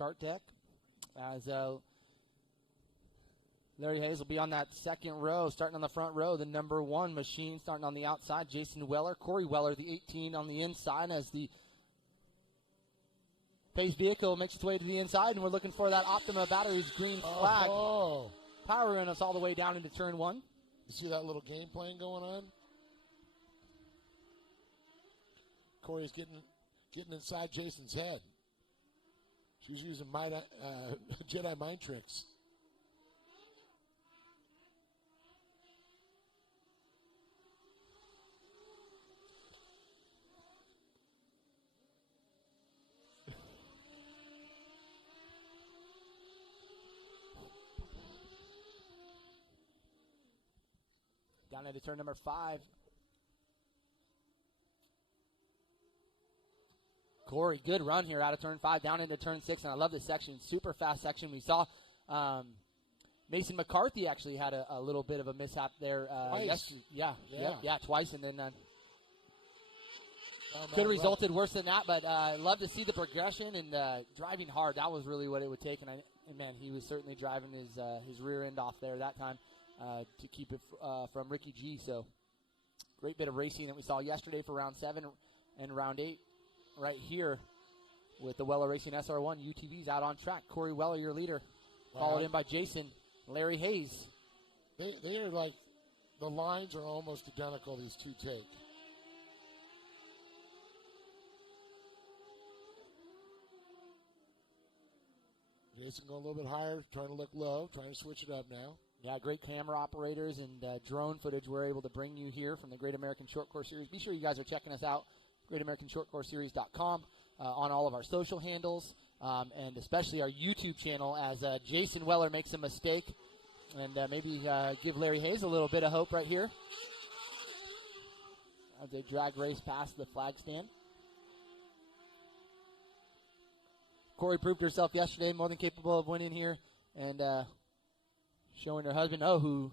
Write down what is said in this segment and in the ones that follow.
cart deck as Larry Hayes will be on that second row, starting on the front row. The number 1 machine starting on the outside, Jason Weller. Corey Weller, the 18 on the inside as the Pace vehicle makes its way to the inside, and we're looking for that Optima Batteries green flag. Powering us all the way down into turn 1. You see that little game plan going on? Corey's getting inside Jason's head. She's using Jedi mind tricks. Down into turn number 5. Corey, good run here out of turn 5 down into turn 6, and I love this section. Super fast section. We saw Mason McCarthy actually had a little bit of a mishap there. Twice. Yeah, twice, and then could have resulted worse than that, but I love to see the progression and driving hard. That was really what it would take, and man, he was certainly driving his rear end off there that time to keep it from Ricky G. So great bit of racing that we saw yesterday for round 7 and round 8 right here with the Weller Racing SR1 UTVs out on track. Corey Weller, your leader, followed in by Jason, Larry Hayes. They are like, the lines are almost identical, these two take. Jason going a little bit higher, trying to look low, trying to switch it up now. Yeah, great camera operators and drone footage we're able to bring you here from the Great American Short Course Series. Be sure you guys are checking us out, GreatAmericanShortCourseSeries.com, on all of our social handles, and especially our YouTube channel as Jason Weller makes a mistake, and maybe give Larry Hayes a little bit of hope right here as they drag race past the flag stand. Corey proved herself yesterday, more than capable of winning here, and showing her husband, who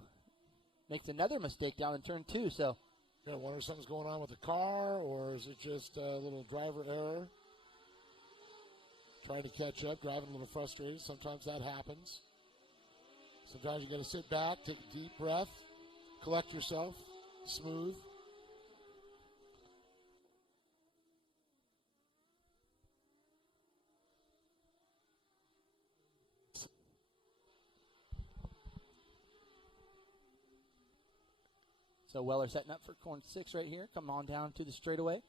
makes another mistake down in turn 2. So, I wonder if something's going on with the car, or is it just a little driver error? Trying to catch up, driving a little frustrated. Sometimes that happens. Sometimes you got to sit back, take a deep breath, collect yourself, smooth. So Weller setting up for corner 6 right here. Come on down to the straightaway.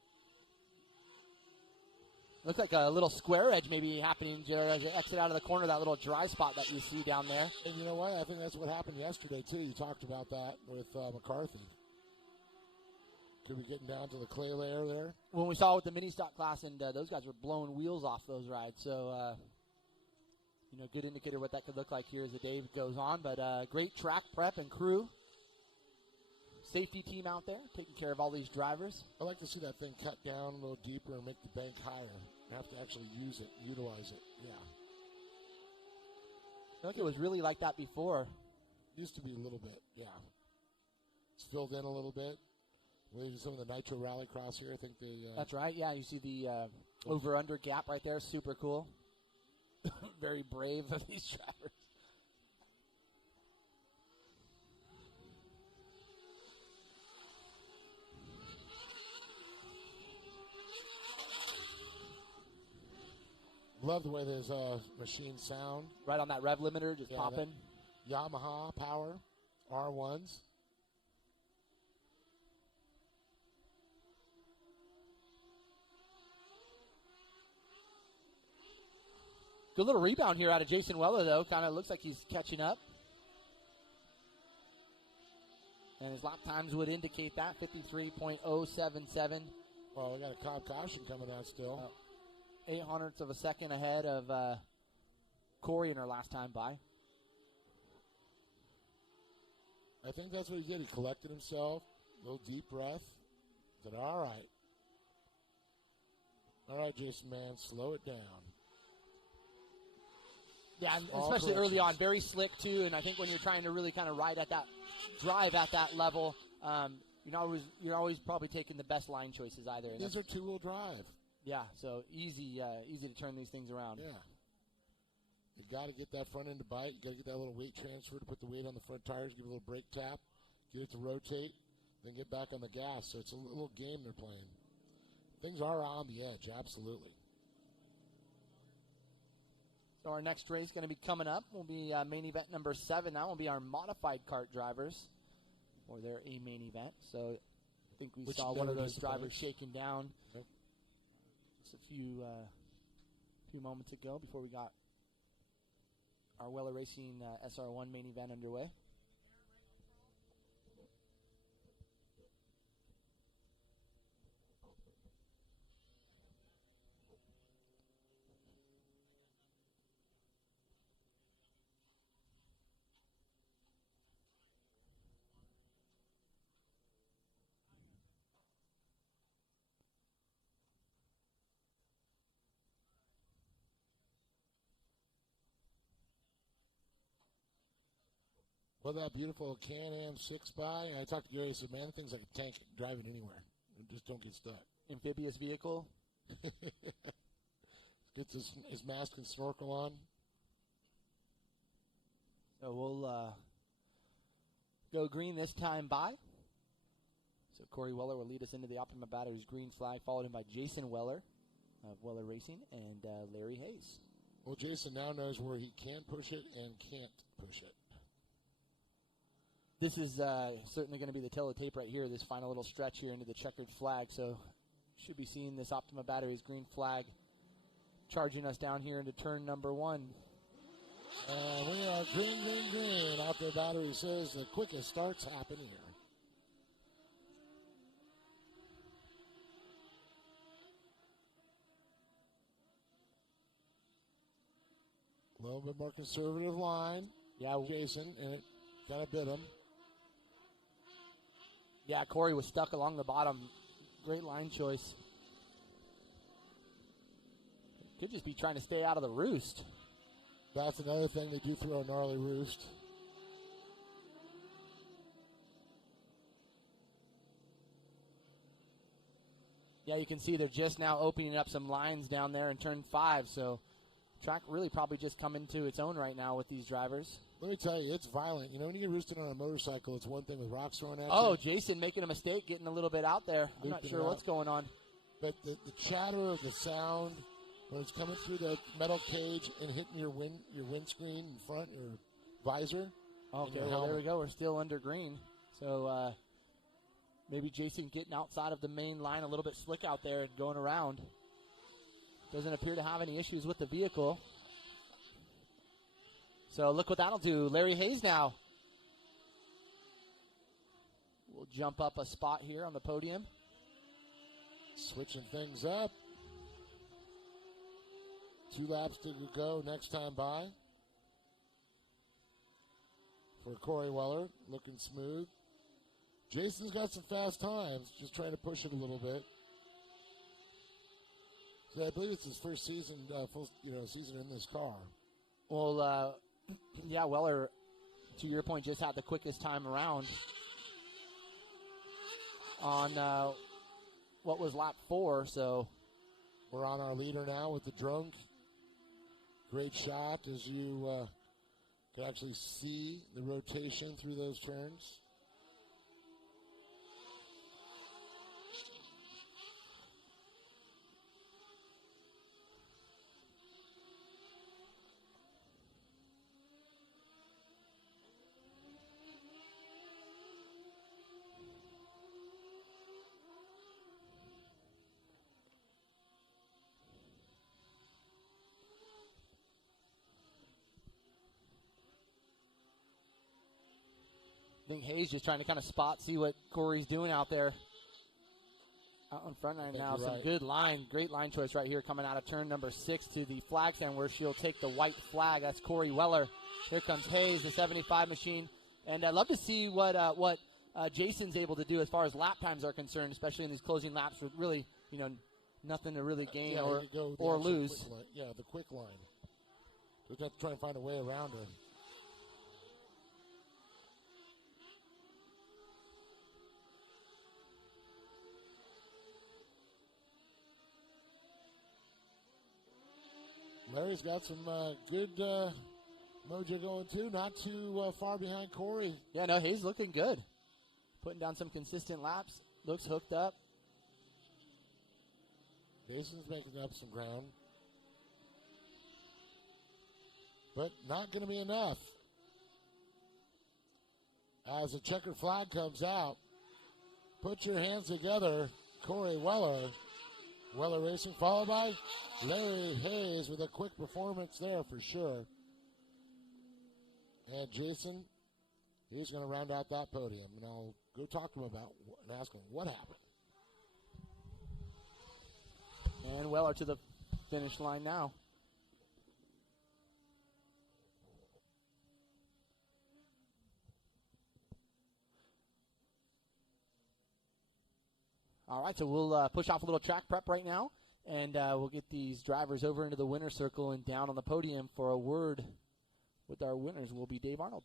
Looks like a little square edge maybe happening as you exit out of the corner, that little dry spot that you see down there. And you know what? I think that's what happened yesterday, too. You talked about that with McCarthy. Could be getting down to the clay layer there. When we saw with the mini stock class, and those guys were blowing wheels off those rides. So, good indicator what that could look like here as the day goes on. But great track prep and crew. Safety team out there taking care of all these drivers. I like to see that thing cut down a little deeper and make the bank higher. You have to actually use it, utilize it. Yeah. I think it was really like that before. Used to be a little bit, yeah. It's filled in a little bit. Some of the Nitro Rallycross here, I think they... That's right, yeah. You see the over-under gap right there. Super cool. Very brave of these drivers. Love the way those machines sound. Right on that rev limiter, just popping. Yamaha Power R1s. Good little rebound here out of Jason Weller, though. Kind of looks like he's catching up. And his lap times would indicate that, 53.077. Well, we got a Cobb caution coming out still. 0.08 of a second ahead of Corey in her last time by. I think that's what he did. He collected himself, a little deep breath. Said, all right, Jason, man, slow it down. Yeah, and especially early on, very slick too. And I think when you're trying to really kind of ride at that, drive at that level, you're always probably taking the best line choices either. And these are two-wheel drive. Yeah, so easy to turn these things around. Yeah. You got to get that front end to bite. You got to get that little weight transfer to put the weight on the front tires, give it a little brake tap, get it to rotate, then get back on the gas. So it's a little game they're playing. Things are on the edge, absolutely. So our next race going to be coming up will be main event number 7. That will be our modified kart drivers for their A main event. So I think we saw one of those drivers shaking down just a few moments ago before we got our Weller Racing SR1 main event underway. Well, that beautiful Can-Am 6x. I talked to Gary and said, man, that thing's like a tank driving anywhere. Just don't get stuck. Amphibious vehicle. Gets his mask and snorkel on. So we'll go green this time by. So Corey Weller will lead us into the Optima Batteries green flag, followed in by Jason Weller of Weller Racing and Larry Hayes. Well, Jason now knows where he can push it and can't push it. This is certainly going to be the tape right here, this final little stretch here into the checkered flag. So should be seeing this Optima Batteries green flag charging us down here into turn number 1. We are green, green, green. Optima Battery says the quickest starts happen here. A little bit more conservative line. Yeah, Jason, and it kind of bit him. Yeah, Corey was stuck along the bottom. Great line choice. Could just be trying to stay out of the roost. That's another thing. They do throw a gnarly roost. Yeah, you can see they're just now opening up some lines down there in turn 5. So track really probably just coming to its own right now with these drivers. Let me tell you, it's violent. You know, when you get roosted on a motorcycle, it's one thing with rocks thrown at you. Oh, Jason making a mistake, getting a little bit out there. I'm not sure what's going on. But the chatter, the sound, when it's coming through the metal cage and hitting your windscreen in front, your visor. Okay, well, there we go. We're still under green. So maybe Jason getting outside of the main line a little bit slick out there and going around. Doesn't appear to have any issues with the vehicle. So look what that'll do. Larry Hayes now will jump up a spot here on the podium. Switching things up. 2 laps to go next time by. For Corey Weller, looking smooth. Jason's got some fast times, just trying to push it a little bit. So I believe it's his first season, season in this car. Well, yeah, Weller, to your point, just had the quickest time around on what was lap 4. So we're on our leader now with the drunk. Great shot as you can actually see the rotation through those turns. I think Hayes just trying to kind of see what Corey's doing out there. Out in front right now. Some good line, great line choice right here coming out of turn number 6 to the flag stand where she'll take the white flag. That's Corey Weller. Here comes Hayes, the 75 machine. And I'd love to see what Jason's able to do as far as lap times are concerned, especially in these closing laps with really, nothing to really gain or lose. The quick line. We have to try and find a way around her. Larry's got some good mojo going, too. Not too far behind Corey. Yeah, no, he's looking good. Putting down some consistent laps. Looks hooked up. Jason's making up some ground. But not going to be enough. As the checkered flag comes out, put your hands together, Corey Weller. Weller Racing, followed by Larry Hayes with a quick performance there for sure. And Jason, he's going to round out that podium. And I'll go talk to him about and ask him what happened. And Weller to the finish line now. All right, so we'll push off a little track prep right now, and we'll get these drivers over into the winner's circle and down on the podium for a word with our winners will be Dave Arnold.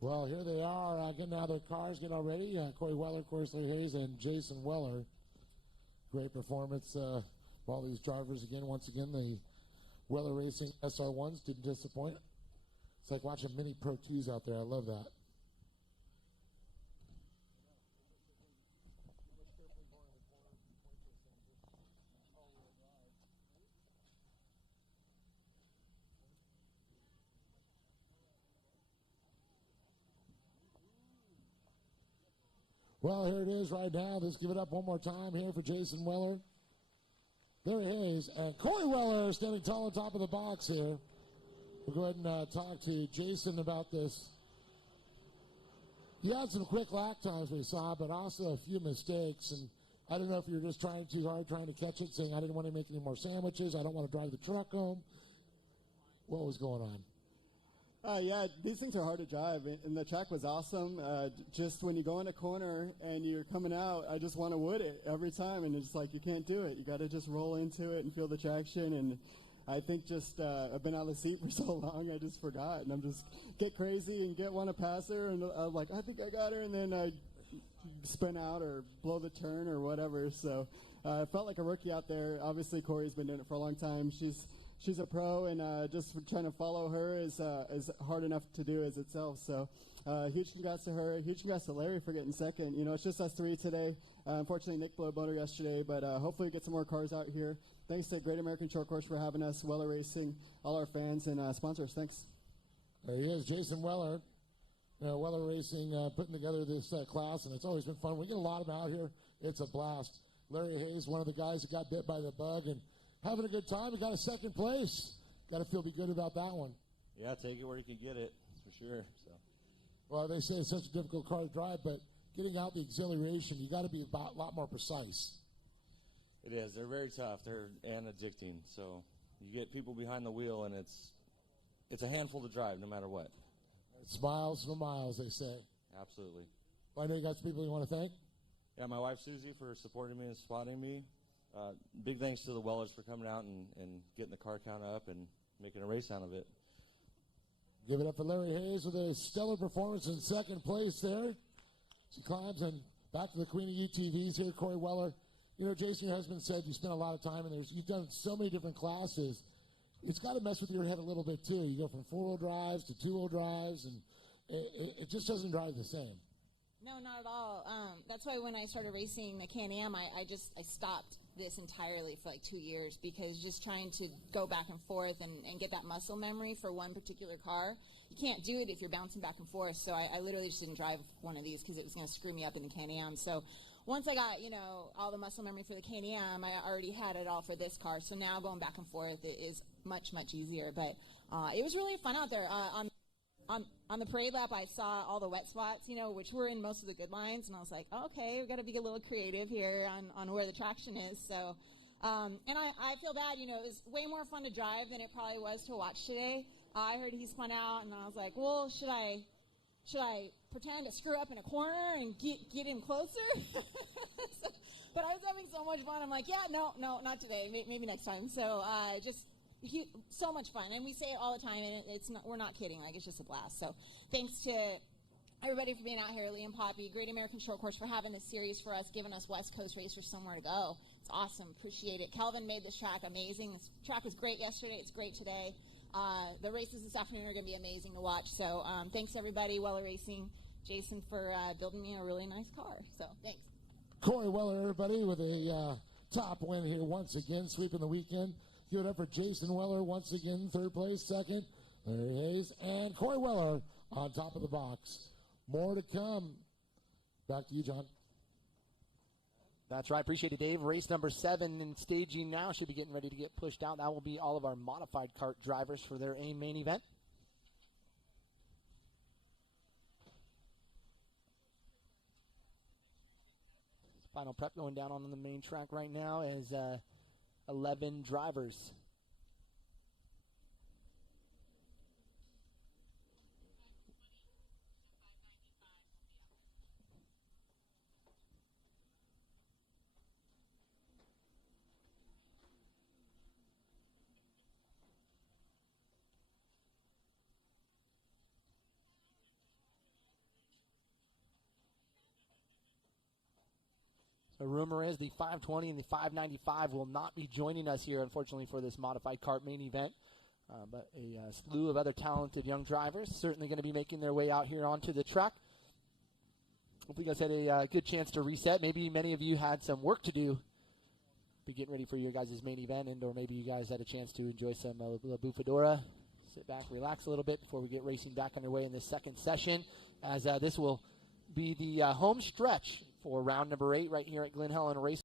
Well, here they are getting out of their cars, getting all ready. Corey Weller, of course, Larry Hayes, and Jason Weller. Great performance of all these drivers again. Once again, the Weller Racing SR1s didn't disappoint. It's like watching mini Pro 2s out there. I love that. Well, here it is right now. Let's give it up one more time here for Jason Weller. There he is. And Corey Weller standing tall on top of the box here. We'll go ahead and talk to Jason about this. You had some quick lap times we saw, but also a few mistakes. And I don't know if you were just trying too hard, trying to catch it, saying I didn't want to make any more sandwiches. I don't want to drive the truck home. What was going on? Yeah, these things are hard to drive, and the track was awesome. Just when you go in a corner and you're coming out, I just want to wood it every time, and it's like you can't do it. You got to just roll into it and feel the traction. And I think just I've been out of the seat for so long, I just forgot, and I'm just get crazy and want to pass her, and I'm like, I think I got her, and then I spin out or blow the turn or whatever. So I felt like a rookie out there. Obviously, Corey's been doing it for a long time. She's a pro, and just trying to follow her is hard enough to do as itself. So huge congrats to her. Huge congrats to Larry for getting second. You know, it's just us three today. Unfortunately, Nick blew a motor yesterday, but hopefully we get some more cars out here. Thanks to Great American Short Course for having us, Weller Racing, all our fans and sponsors. Thanks. There he is, Jason Weller. Weller Racing putting together this class, and it's always been fun. We get a lot of them out here. It's a blast. Larry Hayes, one of the guys that got bit by the bug, and having a good time. He got a second place. Got to feel good about that one. Yeah, take it where you can get it, for sure. So, well, they say it's such a difficult car to drive, but getting out the exhilaration, you got to be a lot more precise. it is. They're very tough. And addicting. So you get people behind the wheel, and it's a handful to drive no matter what. It's miles for miles, they say. Absolutely. Well, I know you got some people you want to thank. Yeah, my wife Susie for supporting me and spotting me. Big thanks to the Wellers for coming out and getting the car count up and making a race out of it. Give it up for Larry Hayes with a stellar performance in second place there. She climbs and back to the queen of UTVs here, Corey Weller. You know, Jason, your husband said you spent a lot of time in there. You've done so many different classes. It's got to mess with your head a little bit, too. You go from four-wheel drives to two-wheel drives, and it just doesn't drive the same. No, not at all. That's why when I started racing the Can-Am, I stopped this entirely for like 2 years, because just trying to go back and forth and get that muscle memory for one particular car, you can't do it if you're bouncing back and forth. So I literally just didn't drive one of these because it was going to screw me up in the Can-Am. So once I got, all the muscle memory for the Can-Am, I already had it all for this car. So now going back and forth is much, much easier. But it was really fun out there. On the parade lap, I saw all the wet spots, which were in most of the good lines, and I was like, okay, we've got to be a little creative here on where the traction is. So, and I feel bad, it was way more fun to drive than it probably was to watch today. I heard he spun out, and I was like, well, should I pretend to screw up in a corner and get in closer? But I was having so much fun. I'm like, yeah, no, not today. Maybe next time. So so much fun, and we say it all the time, and we're not kidding. Like, it's just a blast. So thanks to everybody for being out here, Lee and Poppy, Great American Short Course, for having this series for us, giving us West Coast racers somewhere to go. It's awesome. Appreciate it. Kelvin made this track amazing. This track was great yesterday. It's great today. The races this afternoon are going to be amazing to watch. So thanks, everybody. Weller Racing, Jason, for building me a really nice car. So thanks. Corey Weller, everybody, with a top win here once again, sweeping the weekend. Give it up for Jason Weller once again, third place, second. Larry Hayes and Corey Weller on top of the box. More to come. Back to you, John. That's right. Appreciate it, Dave. Race number 7 in staging now. Should be getting ready to get pushed out. That will be all of our modified kart drivers for their AIM main event. Final prep going down on the main track right now as 11 drivers. The rumor is the 520 and the 595 will not be joining us here, unfortunately, for this modified kart main event. But a slew of other talented young drivers certainly going to be making their way out here onto the track. Hope you guys had a good chance to reset. Maybe many of you had some work to do, be getting ready for your guys' main event, or maybe you guys had a chance to enjoy some La Bufadora. Sit back, relax a little bit before we get racing back underway in this second session, as this will be the home stretch for round number 8 right here at Glen Helen Racing.